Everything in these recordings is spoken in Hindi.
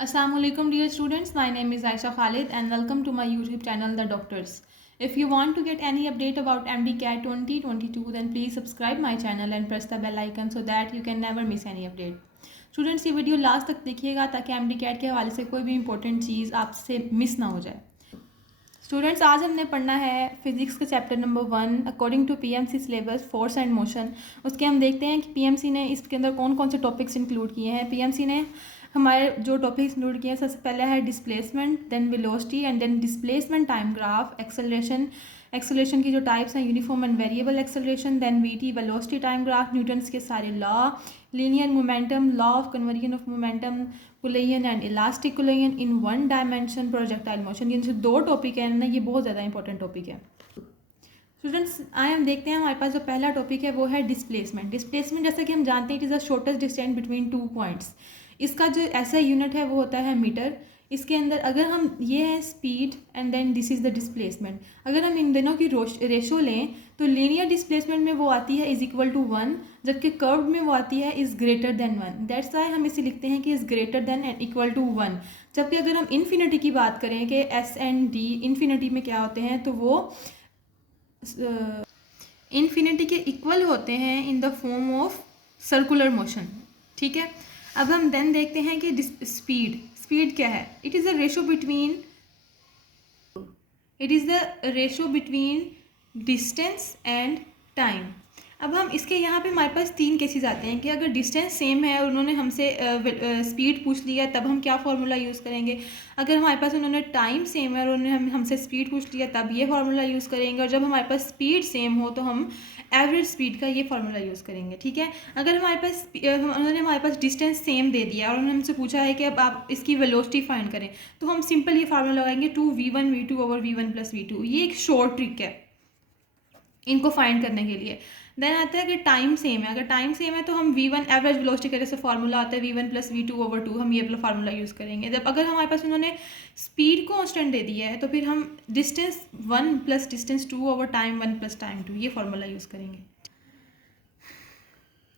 Assalamualaikum dear students, my name is Aisha Khalid and welcome to my YouTube channel The Doctors. If you want to get any update about MDCAT 2022 then please subscribe my channel and press the bell icon so that you can never miss any update. Students ये वीडियो लास्ट तक देखिएगा ताकि MDCAT के हवाले से कोई भी इंपॉर्टेंट चीज़ आपसे मिस ना हो जाए। स्टूडेंट्स आज हमने पढ़ना है फिजिक्स का chapter number 1 according to PMC syllabus force and motion. उसके हम देखते हैं कि पीएमसी ने इसके अंदर कौन कौन से टॉपिक्स इंक्लूड किए हैं। पीएमसी ने हमारे जो टॉपिक्स इंक्लूड किए हैं सबसे पहले है displacement, then velocity and then displacement time graph, acceleration की जो टाइप्स हैं uniform and variable acceleration, then VT velocity time graph, Newton's के सारे law, linear momentum, law of conversion of momentum, collision and elastic collision in one dimension, projectile motion. ये जो दो टॉपिक है ना ये बहुत ज़्यादा इंपॉर्टेंट टॉपिक है। स्टूडेंट्स आए हम देखते हैं हमारे पास जो पहला टॉपिक है वो है डिस्प्लेसमेंट। डिस्प्लेसमेंट जैसा कि हम जानते हैं it is the shortest distance between two points. इसका जो ऐसा यूनिट है वो होता है मीटर। इसके अंदर अगर हम ये है speed and then this is the displacement. अगर हम इन दोनों की रेशो लें तो लीनियर डिस्प्लेसमेंट में वो आती है इज इक्वल टू 1, जबकि कर्व्ड में वो आती है is greater than 1। That's why हम इसे लिखते हैं कि is greater than and equal to 1। जबकि अगर हम इन्फिनिटी की बात करें कि एस एंड डी इन्फिनिटी में क्या होते हैं तो वो इन्फिनिटी के इक्वल होते हैं in the form of circular motion. ठीक है, अब हम देन देखते हैं कि स्पीड क्या है। It is the ratio between distance and time. अब हम इसके यहाँ पे हमारे पास तीन केसेस आते हैं कि अगर डिस्टेंस सेम है और उन्होंने हमसे स्पीड पूछ लिया तब हम क्या फार्मूला यूज़ करेंगे। अगर हमारे पास उन्होंने टाइम सेम है और उन्होंने हमसे स्पीड पूछ लिया तब ये फार्मूला यूज़ करेंगे। और जब हमारे पास स्पीड सेम हो तो हम एवरेज स्पीड का ये फार्मूला यूज़ करेंगे। ठीक है, अगर उन्होंने हमारे पास डिस्टेंस सेम दे दिया और उन्होंने हमसे पूछा है कि अब आप इसकी वेलोसिटी फाइंड करें तो हम सिंपल ये फार्मूला लगाएंगे 2v1v2 over v1 plus v2। ये एक शॉर्ट ट्रिक है इनको फाइंड करने के लिए। देन आता है कि टाइम सेम है। अगर टाइम सेम है तो हम v1 एवरेज वेलोसिटी का जैसे फार्मूला आता है v1 प्लस v2 ओवर 2, हम ये वाला फार्मूला यूज़ करेंगे। जब अगर हमारे पास उन्होंने स्पीड कांस्टेंट दे दिया है तो फिर हम distance 1 plus distance 2 over time 1 plus time 2 ये फार्मूला यूज़ करेंगे।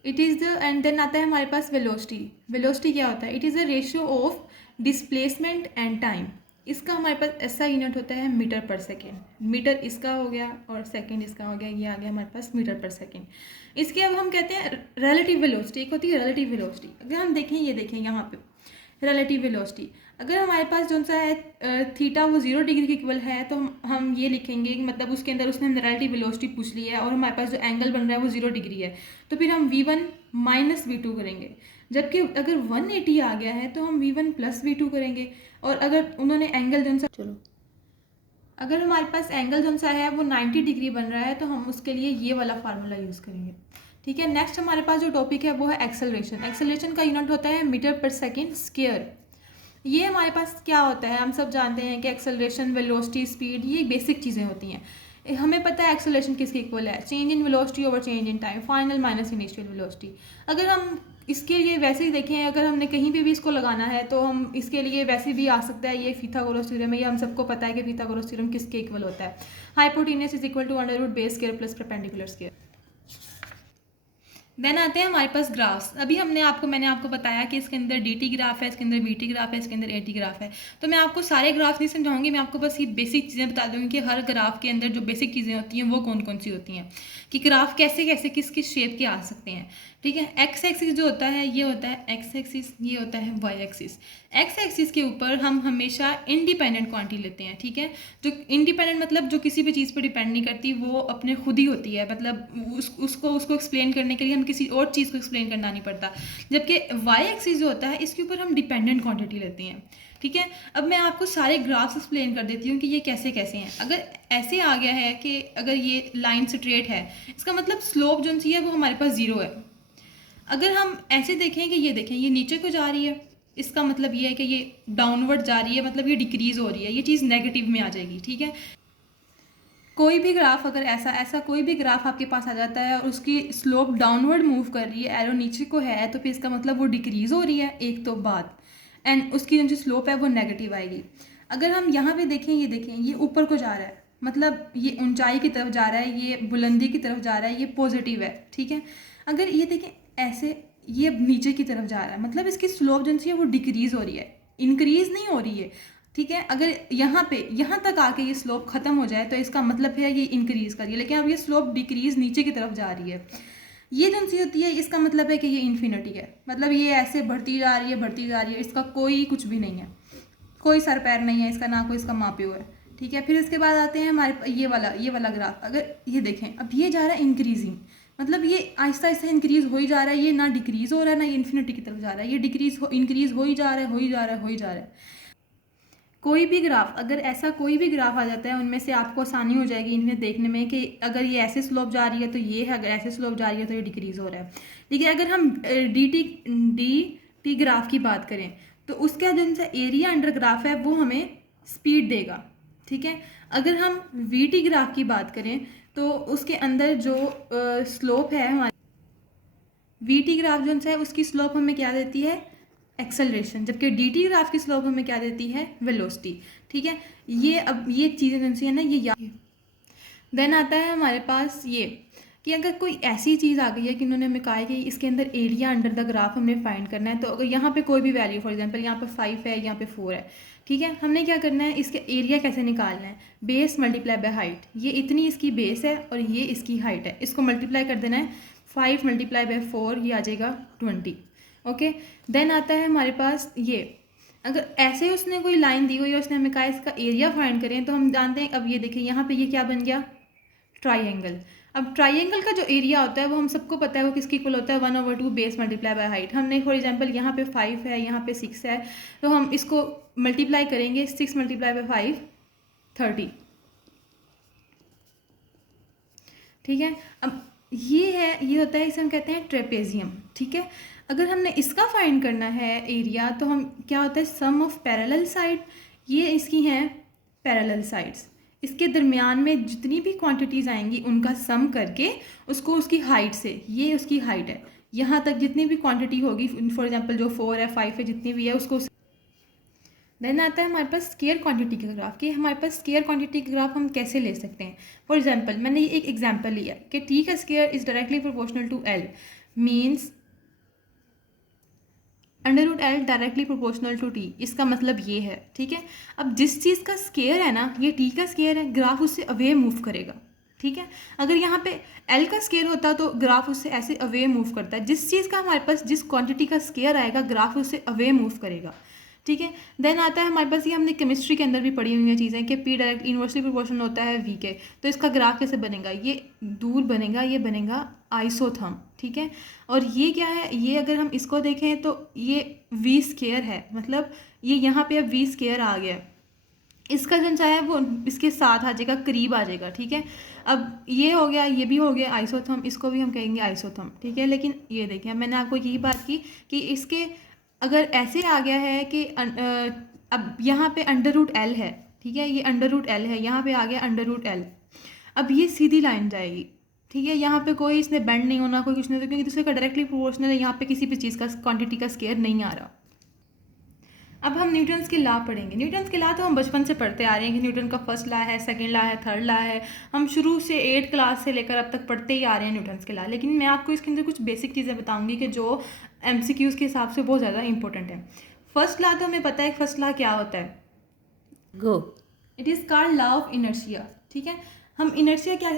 It is the and then आता है हमारे पास वेलोसिटी क्या होता है। It is the ratio of displacement and time. इसका हमारे पास ऐसा यूनिट होता है मीटर पर सेकेंड। मीटर इसका हो गया और सेकेंड इसका हो गया, ये आ गया हमारे पास मीटर पर सेकेंड। इसके अब हम कहते हैं रिलेटिव वेलोसिटी। एक होती है रिलेटिव वेलोसिटी। अगर हम देखें ये देखें यहाँ पे रिलेटिव वेलोसिटी, अगर हमारे पास जो सा है थीटा वो 0 डिग्री के इक्वल है तो हम ये लिखेंगे कि मतलब उसके अंदर उसने हमने रिलेटिव वेलोसिटी पूछ ली है और हमारे पास जो एंगल बन रहा है वो 0 डिग्री है तो फिर हम v1 माइनस v2 करेंगे। जबकि अगर 180 आ गया है तो हम v1 प्लस v2 करेंगे। और अगर उन्होंने एंगल जो सा अगर हमारे पास एंगल जो सा है वो 90 डिग्री बन रहा है तो हम उसके लिए ये वाला फार्मूला यूज़ करेंगे। ठीक है, नेक्स्ट हमारे पास जो टॉपिक है वो है एक्सेलरेशन का यूनिट होता है मीटर पर सेकेंड स्क्वायर। ये हमारे पास क्या होता है हम सब जानते हैं कि एक्सेलरेशन, वेलोसिटी, स्पीड ये बेसिक चीज़ें होती हैं। हमें पता है एक्सेलरेशन किसके इक्वल है, change in velocity over change in time, final minus initial velocity. अगर हम इसके लिए वैसे ही देखें, अगर हमने कहीं पे भी इसको लगाना है तो हम इसके लिए वैसे भी आ सकता है ये पिथागोरस थ्योरम है। ये हम सबको पता है कि पिथागोरस थ्योरम किसके इक्वल होता है, hypotenuse is equal to under root base square plus perpendicular square. Then आते हैं हमारे पास ग्राफ्स। अभी मैंने आपको बताया कि इसके अंदर dt ग्राफ है, इसके अंदर vt ग्राफ है, इसके अंदर at ग्राफ है। तो मैं आपको सारे ग्राफ नहीं समझाऊंगी, मैं आपको बस ये बेसिक चीज़ें बता दूंगी कि हर ग्राफ के अंदर जो बेसिक चीज़ें होती हैं वो कौन कौन सी होती हैं, कि ग्राफ कैसे कैसे किस किस शेप के आ सकते हैं। ठीक है, एक्स एक्सिस जो होता है ये होता है एक्स एक्सिस, ये होता है वाई एक्सिस। एक्स एक्सिस के ऊपर हम हमेशा इंडिपेंडेंट क्वांटिटी लेते हैं। ठीक है, जो इंडिपेंडेंट मतलब जो किसी भी चीज़ पर डिपेंड नहीं करती, वो अपने खुद ही होती है, मतलब उसको एक्सप्लेन करने के लिए हम किसी और चीज़ को एक्सप्लेन करना नहीं पड़ता। जबकि वाई एक्सिस जो होता है इसके ऊपर हम डिपेंडेंट क्वांटिटी लेते हैं। ठीक है, अब मैं आपको सारे ग्राफ्स एक्सप्लेन कर देती हूँ कि ये कैसे कैसे हैं। अगर ऐसे आ गया है कि अगर ये लाइन स्ट्रेट है इसका मतलब स्लोप जो सी है वो हमारे पास 0 है। अगर हम ऐसे देखें कि ये देखें ये नीचे को जा रही है, इसका मतलब ये है कि ये डाउनवर्ड जा रही है, मतलब ये डिक्रीज़ हो रही है, ये चीज़ नेगेटिव में आ जाएगी। ठीक है, कोई भी ग्राफ अगर ऐसा कोई भी ग्राफ आपके पास आ जाता है और उसकी स्लोप डाउनवर्ड मूव कर रही है, एरो नीचे को है, तो फिर इसका मतलब वो डिक्रीज़ हो रही है एक तो बात, एंड उसकी जो स्लोप है वो नेगेटिव आएगी। अगर हम यहाँ पे देखें ये ऊपर को जा रहा है, मतलब ये ऊंचाई की तरफ जा रहा है, ये बुलंदी की तरफ जा रहा है, ये पॉजिटिव है। ठीक है, अगर ये देखें ऐसे ये नीचे की तरफ जा रहा है, मतलब इसकी स्लोप जो है वो डिक्रीज़ हो रही है। इंक्रीज़ नहीं हो रही है, ठीक है। अगर यहाँ तक आके ये स्लोप ख़त्म हो जाए तो इसका मतलब है ये इंक्रीज़ कर रही है, लेकिन अब ये स्लोप डिक्रीज़ नीचे की तरफ जा रही है, ये जो सी होती है इसका मतलब है कि ये इन्फिनिटी है, मतलब ये ऐसे बढ़ती जा रही है, इसका कोई कुछ भी नहीं है, कोई सर पैर नहीं है इसका, ना कोई इसका मापियो है, ठीक है। फिर इसके बाद आते हैं हमारे ये वाला ग्राफ। अगर ये देखें, अब ये जा रहा है इंक्रीजिंग, मतलब ये आहिस्ता आहिस्ता इंक्रीज़ हो ही जा रहा है, ये ना डिक्रीज़ हो रहा है ना ये इन्फिनिटी की तरफ जा रहा है, ये इंक्रीज़ हो ही जा रहा है। कोई भी ग्राफ, अगर ऐसा कोई भी ग्राफ आ जाता है, उनमें से आपको आसानी हो जाएगी इनमें देखने में कि अगर ये ऐसे स्लोप जा रही है तो ये है, अगर ऐसे स्लोप जा रही है तो ये डिक्रीज़ हो रहा है, ठीक है। अगर हम डी टी ग्राफ की बात करें तो उसका जो एरिया अंडर ग्राफ है वो हमें स्पीड देगा, ठीक है। अगर हम वी टी ग्राफ की बात करें तो उसके अंदर जो स्लोप है हमारी वी टी ग्राफ जो है उसकी स्लोप हमें क्या देती है, एक्सेलरेशन, जबकि डी टी ग्राफ की स्लोप हमें क्या देती है, वेलोसिटी, ठीक है। ये अब ये चीज़ें जो है ना ये याद। देन आता है हमारे पास ये कि अगर कोई ऐसी चीज़ आ गई है कि उन्होंने हमें कहा है कि इसके अंदर एरिया अंडर द ग्राफ हमने फाइंड करना है, तो अगर यहाँ पे कोई भी वैल्यू, फॉर एग्जांपल यहाँ पे 5 है, यहाँ पे 4 है, ठीक है, हमने क्या करना है, इसके एरिया कैसे निकालना है, बेस मल्टीप्लाई बाय हाइट, ये इतनी इसकी बेस है और ये इसकी हाइट है, इसको मल्टीप्लाई कर देना है, 5 मल्टीप्लाई बाय 4 ये आ जाएगा 20, ओके। देन आता है हमारे पास ये, अगर ऐसे उसने कोई लाइन दी हुई है, उसने हमें कहा इसका एरिया फाइंड करें, तो हम जानते हैं, अब ये देखिए यहाँ पे ये क्या बन गया, ट्राइंगल। अब ट्राइंगल का जो एरिया होता है वो हम सबको पता है वो किसकी इक्वल होता है, 1/2 बेस मल्टीप्लाई बाय हाइट। हमने फॉर एग्जांपल यहाँ पे 5 है, यहाँ पे 6 है, तो हम इसको मल्टीप्लाई करेंगे, 6 मल्टीप्लाई बाय 5 30, ठीक है। अब ये है, ये होता है, इसे हम कहते हैं ट्रेपेजियम, ठीक है। अगर हमने इसका फाइंड करना है एरिया, तो हम क्या होता है, सम ऑफ पैरेलल साइड, ये इसकी हैं पैरेलल साइड्स, इसके दरमियान में जितनी भी क्वांटिटीज़ आएंगी उनका सम करके उसको उसकी हाइट से, ये उसकी हाइट है, यहाँ तक जितनी भी क्वांटिटी होगी, फॉर एग्जांपल जो 4 है 5 है जितनी भी है उसको। देन आता है हमारे पास स्केयर क्वांटिटी का ग्राफ, कि हमारे पास स्केयर क्वांटिटी का ग्राफ हम कैसे ले सकते हैं। फॉर एग्जांपल मैंने ये एक एग्जांपल लिया कि टी का square is directly proportional to L, means √L directly proportional to T, इसका मतलब ये है, ठीक है। अब जिस चीज़ का स्केयर है ना, ये टी का स्केयर है, ग्राफ उससे अवे मूव करेगा, ठीक है। अगर यहाँ पे L का स्केयर होता तो ग्राफ उससे ऐसे अवे मूव करता है, जिस चीज़ का हमारे पास जिस क्वांटिटी का स्केयर आएगा ग्राफ उससे अवे मूव करेगा, ठीक है। देन आता है हमारे पास, ये हमने केमिस्ट्री के अंदर भी पढ़ी हुई हैं चीज़ें कि पी डायरेक्ट इन्वर्सली प्रोपोर्शनल होता है वी के, तो इसका ग्राफ कैसे बनेगा, ये दूर बनेगा, ये बनेगा आइसोथर्म, ठीक है। और ये क्या है, ये अगर हम इसको देखें तो ये वी स्केयर है, मतलब ये यहाँ पे अब वी स्केयर आ गया, इसका जो है वो इसके साथ आ जाएगा, करीब आ जाएगा, ठीक है। अब ये हो गया, ये भी हो गया आइसोथर्म, इसको भी हम कहेंगे आइसोथर्म, ठीक है। लेकिन ये देखिए मैंने आपको यही बात की कि इसके अगर ऐसे आ गया है कि अब यहाँ पे √L है, ठीक है, ये √L है, यहाँ पे आ गया √L, अब ये सीधी लाइन जाएगी, ठीक है, यहाँ पे कोई इसने बेंड नहीं होना, कोई कुछ नहीं होता, क्योंकि दूसरे का डायरेक्टली प्रोपोर्शनल है, यहाँ पे किसी भी चीज़ का क्वांटिटी का स्केयर नहीं आ रहा। अब हम न्यूटन्स के लॉ पढ़ेंगे। न्यूटन्स के लॉ तो हम बचपन से पढ़ते आ रहे हैं कि न्यूटन का फर्स्ट लॉ है, सेकंड लॉ है, थर्ड लॉ है, हम शुरू से 8 क्लास से लेकर अब तक पढ़ते ही आ रहे हैं न्यूटन्स के लॉ। लेकिन मैं आपको इसके अंदर कुछ बेसिक चीज़ें बताऊंगी कि जो MCQs के हिसाब से बहुत ज़्यादा इंपॉर्टेंट है। फर्स्ट लॉ तो हमें पता है फर्स्ट लॉ क्या होता है, go, it is called law of inertia, ठीक है। हम इनर्शिया क्या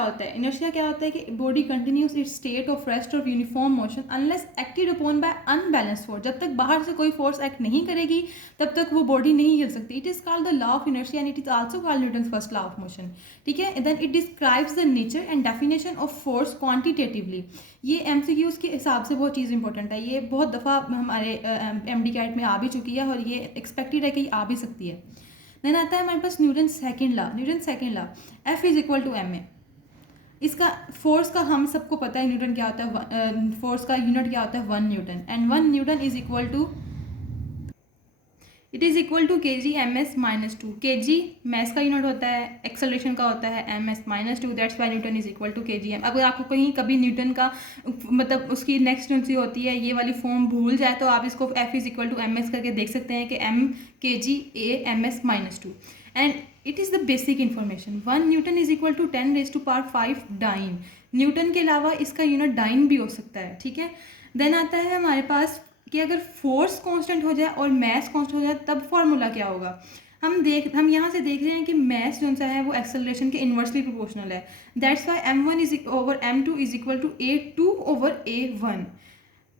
होता है, इनर्शिया क्या होता है कि body continuous it's state of rest of uniform motion unless acted upon bye unbalance force, जब तक बाहर से कोई फोर्स एक्ट नहीं करेगी तब तक वो बॉडी नहीं हिल सकती। It is called the law of inertia and it is also called Newton's first law of motion, ठीक है। Then it describes the nature and definition of force quantitatively. ये MCQs के हिसाब से बहुत चीज़ इंपॉर्टेंट है, ये बहुत दफ़ा हमारे MD कैट में आ भी चुकी है और ये एक्सपेक्टेड है कि आ भी सकती है। देन आता है हमारे पास Newton second law, F is equal to ma। इसका फोर्स का हम सबको पता है न्यूटन क्या होता है, फोर्स का यूनिट क्या होता है 1 Newton, and 1 Newton is equal to kg ms-2। kg mass का यूनिट होता है, एक्सेलरेशन का होता है ms-2, that's why Newton is equal to kgm। अगर आपको कहीं कभी न्यूटन का मतलब उसकी नेक्स्ट यूनिट होती है ये वाली फॉर्म भूल जाए तो आप इसको F is equal to ms करके देख सकते हैं कि m kg a ms-2, and it is the basic information. 1 Newton is equal to 10⁵ dyne, Newton के अलावा इसका यूनिट डाइन भी हो सकता है, ठीक है। देन आता है हमारे पास कि अगर फोर्स कांस्टेंट हो जाए और मास कांस्टेंट हो जाए तब फॉर्मूला क्या होगा। हम यहाँ से देख रहे हैं कि मास जो सा है वो एक्सेलरेशन के इन्वर्सली प्रोपोर्शनल है। That's why m1 is over m2 is equal to a2 over a1।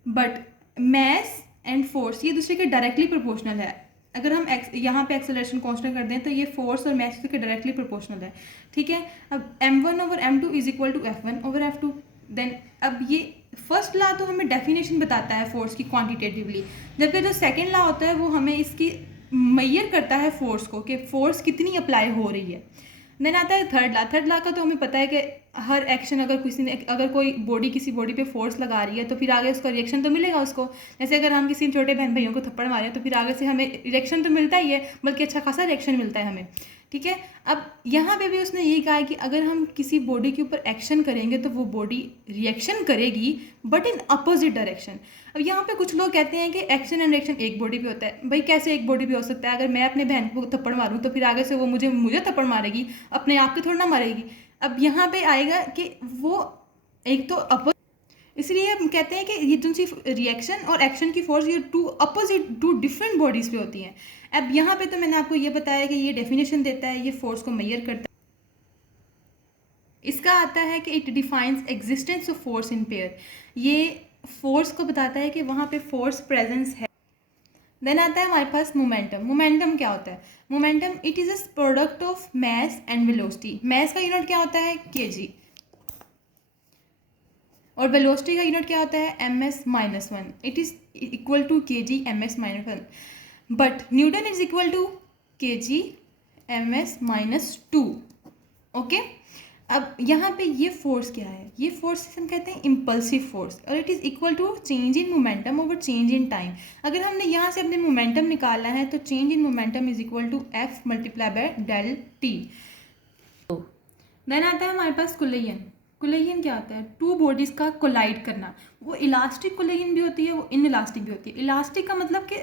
But mass and force ये दूसरे के डायरेक्टली प्रोपोर्शनल है। अगर हम यहाँ पे एक्सेलरेशन कांस्टेंट कर दें तो ये फोर्स और मास के डायरेक्टली प्रोपोर्शनल है, ठीक है। अब m1 over m2 is equal to f1 over f2। Then अब ये फर्स्ट लॉ तो हमें डेफिनेशन बताता है फोर्स की क्वांटिटेटिवली, जबकि जो सेकंड लॉ होता है वो हमें इसकी मेजर करता है फोर्स को, कि फोर्स कितनी अप्लाई हो रही है। देन आता है थर्ड लॉ का तो हमें पता है कि हर एक्शन अगर कोई बॉडी किसी बॉडी पे फोर्स लगा रही है तो फिर आगे उसका रिएक्शन तो मिलेगा उसको। जैसे अगर हम किसी छोटे बहन भाइयों को थप्पड़ मारें तो फिर आगे से हमें रिएक्शन तो मिलता ही है, बल्कि अच्छा खासा रिएक्शन मिलता है हमें, ठीक है। अब यहाँ पे भी उसने यही कहा है कि अगर हम किसी बॉडी के ऊपर एक्शन करेंगे तो वो बॉडी रिएक्शन करेगी बट इन अपोजिट डायरेक्शन। अब यहाँ पे कुछ लोग कहते हैं कि एक्शन एंड रिएक्शन एक बॉडी पे होता है। भाई कैसे एक बॉडी पे हो सकता है? अगर मैं अपने बहन को थप्पड़ मारूँ तो फिर आगे से वो मुझे थप्पड़ मारेगी, अपने आप को थोड़ा ना मारेगी। अब यहाँ पे आएगा कि वो एक तो इसलिए हम कहते हैं कि ये जो सी रिएक्शन और एक्शन की फोर्स ये टू डिफरेंट बॉडीज़ पे होती हैं। अब यहाँ पे तो मैंने आपको ये बताया कि ये डेफिनेशन देता है, ये फोर्स को मेजर करता है। इसका आता है कि it defines existence of force in pair, ये फोर्स को बताता है कि वहाँ पे फोर्स प्रेजेंस है। देन आता है हमारे पास मोमेंटम। मोमेंटम क्या होता है? Momentum it is a product of mass and velocity. Mass का यूनिट क्या होता है? kg, और वेलोसिटी का यूनिट क्या होता है? ms-1। It is equal to kg ms-1, but Newton is equal to kg ms-2। Okay, अब यहाँ पे ये फोर्स क्या है? ये फोर्स हम कहते हैं इम्पल्सिव फोर्स, और it is equal to change in momentum over change in time. अगर हमने यहाँ से अपने मोमेंटम निकालना है तो change in momentum is equal to f multiply by del t। Then आता है हमारे पास कोलिजन। कोलिजन क्या होता है? टू बॉडीज़ का कोलाइड करना। वो इलास्टिक कोलिजन भी होती है, वो इन इलास्टिक भी होती है। इलास्टिक का मतलब कि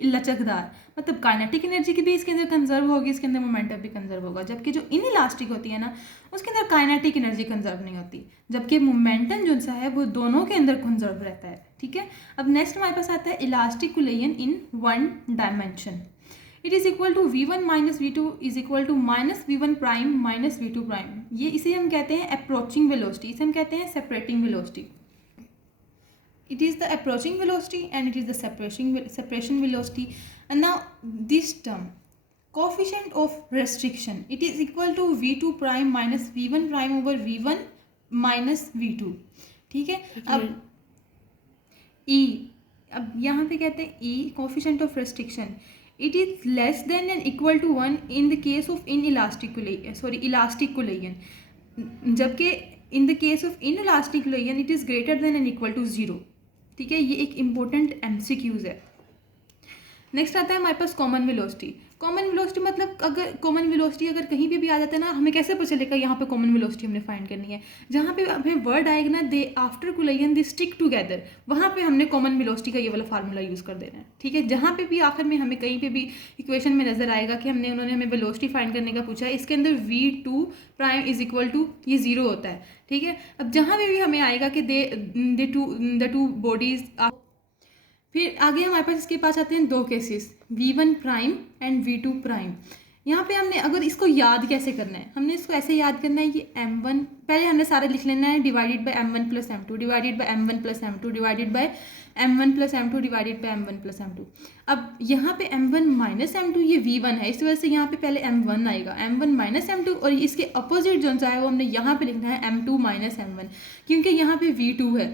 लचकदार, मतलब काइनेटिक एनर्जी की भी इसके अंदर कंजर्व होगी, इसके अंदर मोमेंटम भी कंजर्व होगा। जबकि जो इन इलास्टिक होती है ना, उसके अंदर काइनेटिक एनर्जी कंजर्व नहीं होती, जबकि मोमेंटम जो सा है वो दोनों के अंदर कंजर्व रहता है, ठीक है। अब नेक्स्ट हमारे पास आता है elastic collision in one dimension. It is equal to v1 minus v2 is equal to minus v1 prime minus v2 prime. ये इसे हम कहते हैं अप्रोचिंग वेलोसिटी, इसे हम कहते हैं separating velocity. It is the approaching velocity and it is the separation velocity. And now this term, coefficient of restriction, it is equal to v2 prime minus v1 prime over v1 minus v2, ठीक है। अब E, अब यहाँ पे कहते हैं E coefficient of restriction, it is less than and equal to 1 in the case of inelastic elastic collision, जबकि in the case of inelastic collision it is greater than and equal to 0, ठीक है। ये एक इम्पोर्टेंट MCQs है। नेक्स्ट आता है हमारे पास कॉमन वेलोसिटी। कॉमन वेलोसिटी मतलब अगर कहीं पे भी आ जाता है ना, हमें कैसे पता चलेगा यहाँ पे कॉमन वेलोसिटी हमने फाइंड करनी है? जहाँ पे हमें वर्ड आएगा ना they after collision they stick together, वहाँ पे हमने कॉमन वेलोसिटी का ये वाला फार्मूला यूज़ कर देना है, ठीक है। जहाँ पे भी आखिर में हमें कहीं पे भी इक्वेशन में नजर आएगा कि उन्होंने हमें वेलोसिटी फाइंड करने का पूछा है, इसके अंदर v2 prime is equal to ये 0 होता है, ठीक है। अब जहाँ पे भी हमें आएगा कि द टू बॉडीज, फिर आगे हमारे पास इसके पास आते हैं दो cases, v1 prime and v2 prime. यहाँ पे हमने अगर इसको याद कैसे करना है, हमने इसको ऐसे याद करना है कि m1 पहले हमने सारा लिख लेना है divided by m1 plus m2 divided by m1 plus m2 divided by m1 plus m2 divided by m1 plus m2। अब यहाँ पे m1 माइनस m2 ये v1 है, इस वजह से यहाँ पे पहले m1 आएगा, m1 माइनस m2, और इसके अपोजिट जो सा है वो हमने यहाँ पे लिखना है m2 माइनस m1, क्योंकि यहाँ पे v2 है।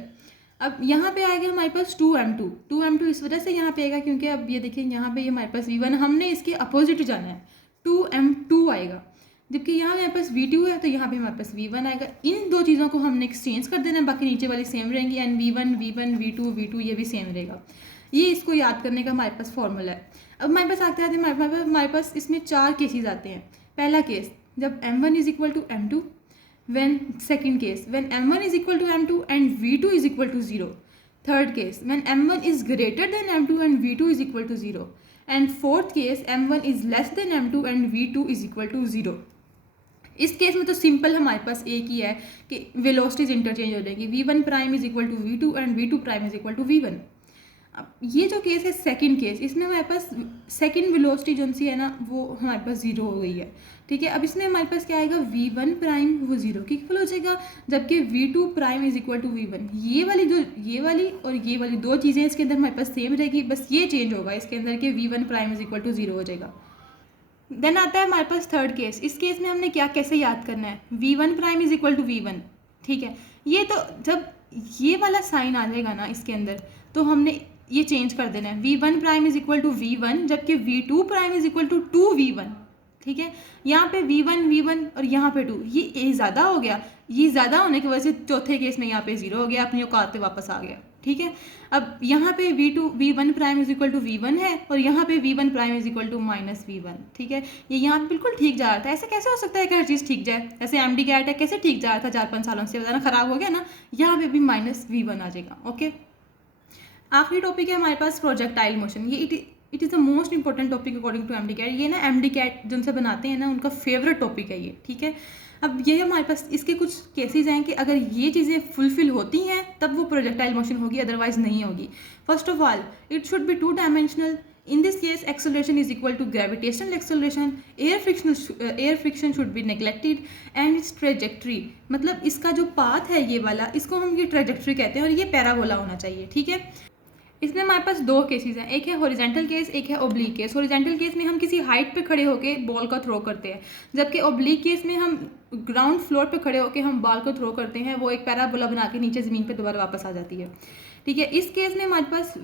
अब यहाँ पे आएगा हमारे पास 2m2 इस वजह से यहाँ पे आएगा क्योंकि अब ये देखिए यहाँ पे ये हमारे पास v1, हमने इसके अपोजिट जाना है, 2m2 आएगा, जबकि यहाँ हमारे पास v2 है तो यहाँ पे हमारे पास v1 आएगा। इन दो चीज़ों को हमने एक्सचेंज कर देना है, बाकी नीचे वाली सेम रहेंगी, एंड v1 v2 ये भी सेम रहेगा। ये इसको याद करने का हमारे पास फॉर्मूला है। अब हमारे पास आते हैं हमारे पास इसमें 4 केसेस आते हैं। पहला केस जब m1 is equal to m2, second case when m1 is equal to m2 and v2 is equal to 0, third case when m1 is greater than m2 and v2 is equal to 0, and fourth case m1 is less than m2 and v2 is equal to 0। इस केस में तो सिंपल हमारे पास एक ही है कि वेलोसिटीज इंटरचेंज हो जाएगी, v1 prime is equal to v2 and v2 prime is equal to v1। अब ये जो केस है सेकंड केस, इसमें हमारे पास सेकंड वेलोसिटी जो सी है ना वो हमारे पास ज़ीरो हो गई है, ठीक है। अब इसमें हमारे पास क्या आएगा, v1 प्राइम वो ज़ीरो की इक्वल हो जाएगा, जबकि v2 prime is equal to v1। ये वाली और ये वाली दो चीज़ें इसके अंदर हमारे पास सेम रहेगी, बस ये चेंज होगा इसके अंदर कि v1 prime is equal to zero हो जाएगा। देन आता है हमारे पास थर्ड केस। इस केस में हमने क्या कैसे याद करना है, v1 prime is equal to v1, ठीक है। ये तो जब ये वाला साइन आ जाएगा ना इसके अंदर, तो हमने ये चेंज कर देना है, v1 prime is equal to v1, जबकि v2 prime is equal to 2v1, ठीक है। यहाँ पे v1 और यहाँ पे 2, ये ज़्यादा हो गया, ये ज़्यादा होने की वजह से चौथे केस में यहाँ पे 0 हो गया, अपनी औकात पे वापस आ गया, ठीक है। अब यहाँ पे v1 prime is equal to v1 है और यहाँ पे v1 prime is equal to minus v1, ठीक है। ये यहाँ पे बिल्कुल ठीक जा रहा था। ऐसे कैसे हो सकता है कि हर चीज़ ठीक जाए, ऐसे एमडी कैट है कैसे ठीक जा रहा था 4-5 सालों से, बताना ख़राब हो गया ना, यहाँ पे भी माइनस v1 आ जाएगा, ओके। आखिरी टॉपिक है हमारे पास प्रोजेक्टाइल मोशन। ये it is the most important topic according to MD CAT. ये ना एमडी कैट जिनसे बनाते हैं ना उनका फेवरेट टॉपिक है ये, ठीक है। अब ये हमारे पास इसके कुछ केसेस हैं कि अगर ये चीज़ें फुलफिल होती हैं तब वो प्रोजेक्टाइल मोशन होगी, अदरवाइज नहीं होगी। First of all it should be 2 dimensional. In this case, acceleration is equal to gravitational acceleration. Air friction should be neglected and its trajectory, मतलब इसका जो पाथ है ये वाला, इसको हम ये ट्रेजेक्ट्री कहते हैं और ये पैराबोला होना चाहिए, ठीक है। इसमें हमारे पास दो केसेस हैं, एक है हॉरिजॉन्टल केस, एक है ओब्लिक केस। हॉरिजॉन्टल केस में हम किसी हाइट पे खड़े होके बॉल का थ्रो करते हैं, जबकि ओब्लिक केस में हम ग्राउंड फ्लोर पे खड़े होके हम बॉल को थ्रो करते हैं, वो एक पैराबोला बना के नीचे ज़मीन पे दोबारा वापस आ जाती है, ठीक है। इस केस में हमारे पास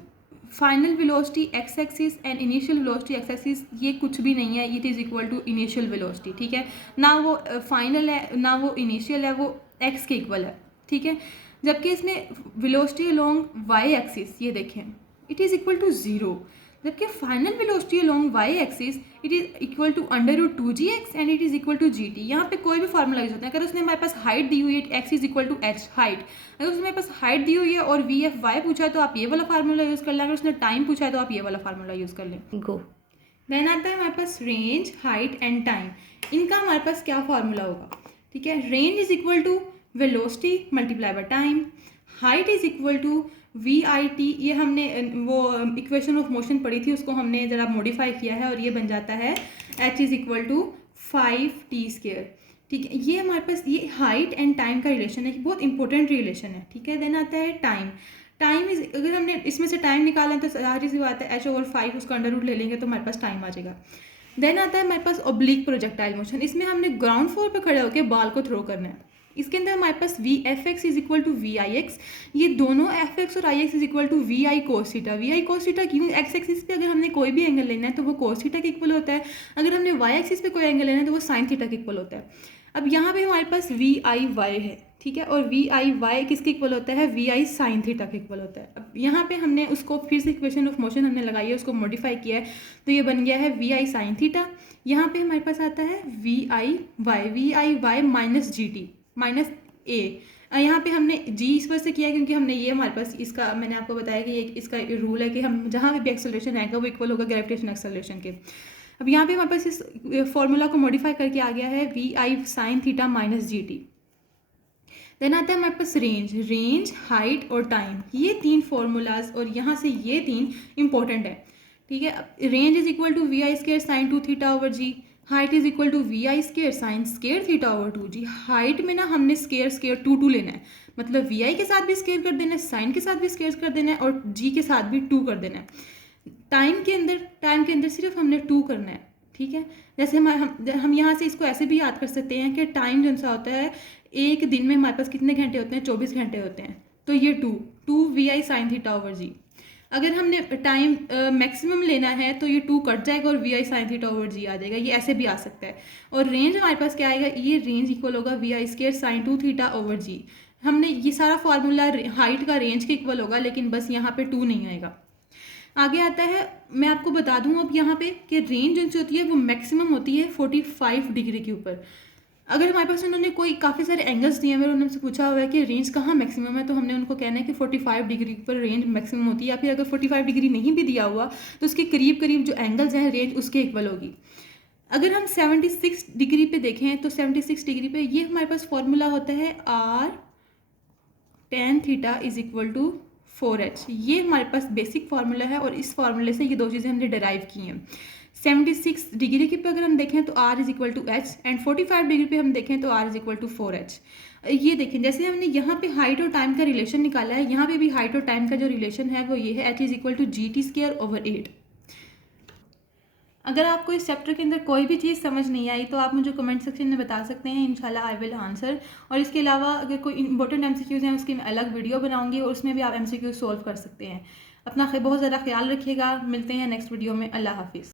final velocity X axis and initial velocity X axis ये कुछ भी नहीं है, it is equal to initial velocity, ठीक है। ना वो फाइनल है ना वो इनिशियल है, वो एक्स के इक्वल है, ठीक है। जबकि इसमें वेलोसिटी अलोंग वाई एक्सिस ये देखें it is equal to zero, जबकि final velocity along Y axis it is equal to √2gx and it is equal to gt। यहाँ पे कोई भी फार्मूला यूज होता है। अगर उसने हमारे पास हाइट दी हुई है x is equal to h height, अगर उसने हमारे पास हाइट दी हुई है और vfy पूछा है तो आप ये वाला फार्मूला यूज़ कर लें, अगर उसने टाइम पूछा है तो आप ये वाला फार्मूला यूज़ कर लें। गो। देन आता है हमारे पास रेंज, हाइट एंड टाइम। इनका हमारे पास क्या फार्मूला होगा, ठीक है। Range is equal to velocity multiply by time, height is equal to VIT, ये हमने वो इक्वेशन ऑफ मोशन पढ़ी थी उसको हमने ज़रा मॉडिफाई किया है और ये बन जाता है h is equal to 5t², ठीक है। ये हमारे पास ये हाइट एंड टाइम का रिलेशन है, बहुत इंपॉर्टेंट रिलेशन है, ठीक है। देन आता है टाइम। टाइम इज, अगर हमने इसमें से टाइम निकाला तो सारी सी बात है h/5 उसका अंडर रूट ले लेंगे तो हमारे पास टाइम आ जाएगा। देन आता है हमारे पास ऑब्लिक प्रोजेक्टाइल मोशन। इसमें हमने ग्राउंड फ्लोर पर खड़े होकर बॉल को थ्रो करना है। इसके अंदर हमारे पास VFX is equal to VIX, ये दोनों FX और IX is equal to VI cos theta. VI cos theta क्यों, एक्स एक्सिस पे अगर हमने कोई भी एंगल लेना है तो वो cos थीटा के इक्वल होता है, अगर हमने Y एक्सिस पे कोई एंगल लेना है तो वो sin थीटा के इक्वल होता है। अब यहाँ पे हमारे पास VIY है, ठीक है, और VIY किसके इक्वल होता है, VI sin थीटा के इक्वल होता है। अब यहाँ पे हमने उसको फिर से इक्वेशन ऑफ मोशन हमने लगाई है, उसको मॉडिफाई किया है तो ये बन गया है VI sin थीटा। यहाँ पे हमारे पास आता है VIY minus GT minus A। यहाँ पे हमने G इस वजह से किया क्योंकि हमने ये हमारे पास इसका मैंने आपको बताया कि एक इसका रूल है कि हम जहाँ भी एक्सेलरेशन आएगा वो इक्वल होगा ग्रेविटेशन एक्सेलरेशन के। अब यहाँ पे हमारे पास इस फॉर्मूला को मॉडिफाई करके आ गया है VI sin theta minus GT। Then आता है हमारे पास रेंज, हाइट और टाइम, ये तीन फार्मूलाज और यहाँ से ये तीन इंपॉर्टेंट है, ठीक है। Range is equal to VI² sin 2 theta over G, height is equal to VI² sin square theta over 2G। Height में ना हमने स्केयर 2 लेना है, मतलब VI के साथ भी स्केयर कर देना है, साइन के साथ भी स्केयर कर देना है और G के साथ भी 2 कर देना है। टाइम के अंदर सिर्फ हमने 2 करना है, ठीक है। जैसे हम यहाँ से इसको ऐसे भी याद कर सकते हैं कि टाइम जो सा होता है एक दिन में हमारे पास कितने घंटे होते हैं, 24 घंटे होते हैं, तो ये 2 VI sin theta over G। अगर हमने टाइम मैक्सिमम लेना है तो ये 2 कट जाएगा और VI sin theta over G आ जाएगा, ये ऐसे भी आ सकता है। और रेंज हमारे पास क्या आएगा, ये रेंज इक्वल होगा VI² sin 2 theta over G। हमने ये सारा फार्मूला हाइट का रेंज के इक्वल होगा, लेकिन बस यहाँ पे 2 नहीं आएगा। आगे आता है, मैं आपको बता दूं अब यहाँ पे कि रेंज जो होती है वो मैक्सिमम होती है 45 डिग्री के ऊपर। अगर हमारे पास उन्होंने कोई काफ़ी सारे एंगल्स दिए हैं, अगर उन्होंने पूछा हुआ है कि रेंज कहाँ मैक्सिमम है, तो हमने उनको कहना है कि 45 डिग्री पर रेंज मैक्सिमम होती है, या फिर अगर 45 डिग्री नहीं भी दिया हुआ तो उसके करीब जो एंगल्स हैं रेंज उसके इक्वल होगी। अगर हम 76 डिग्री पे देखें तो 76 डिग्री पे ये हमारे पास फॉर्मूला होता है R tan theta is equal to 4h। ये हमारे पास बेसिक फार्मूला है और इस फार्मूले से ये दो चीज़ें हमने डिराइव की हैं। 76 डिग्री के पे अगर हम देखें तो R is equal to h, and 45 degree पे हम देखें तो R is equal to 4h। ये देखें, जैसे हमने यहाँ पे हाइट और टाइम का रिलेशन निकाला है, यहाँ पे भी हाइट और टाइम का जो रिलेशन है वो ये है, h is equal to GT²/8। अगर आपको इस चैप्टर के अंदर कोई भी चीज़ समझ नहीं आई तो आप मुझे कमेंट सेक्शन में बता सकते हैं, इंशाल्लाह आई विल आंसर। और इसके अलावा अगर कोई इंपॉर्टेंट MCQs हैं उसकी मैं अलग वीडियो बनाऊंगी और उसमें भी आप MCQ सॉल्व कर सकते हैं। अपना बहुत ज़्यादा ख्याल रखिएगा, मिलते हैं नेक्स्ट वीडियो में। अल्लाह हाफिज़।